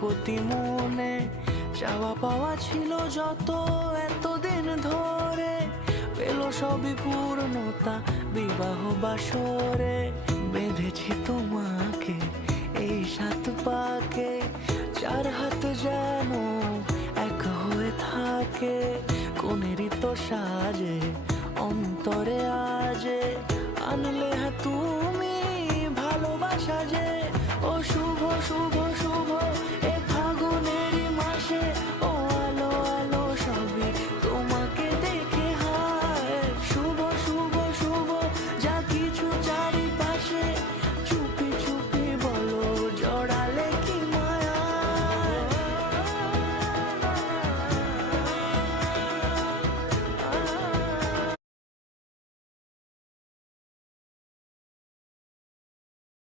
প্রতি মনে চাওয়া পাওয়া ছিল যত এতদিন ধরে, পেল সবই পূর্ণতা বিবাহ বাসরে। বেঁধেছি তোমাকে এই 7 পাকে, 4 হাত যেন এক হয়ে থাকে। কোনেরই তো সাজে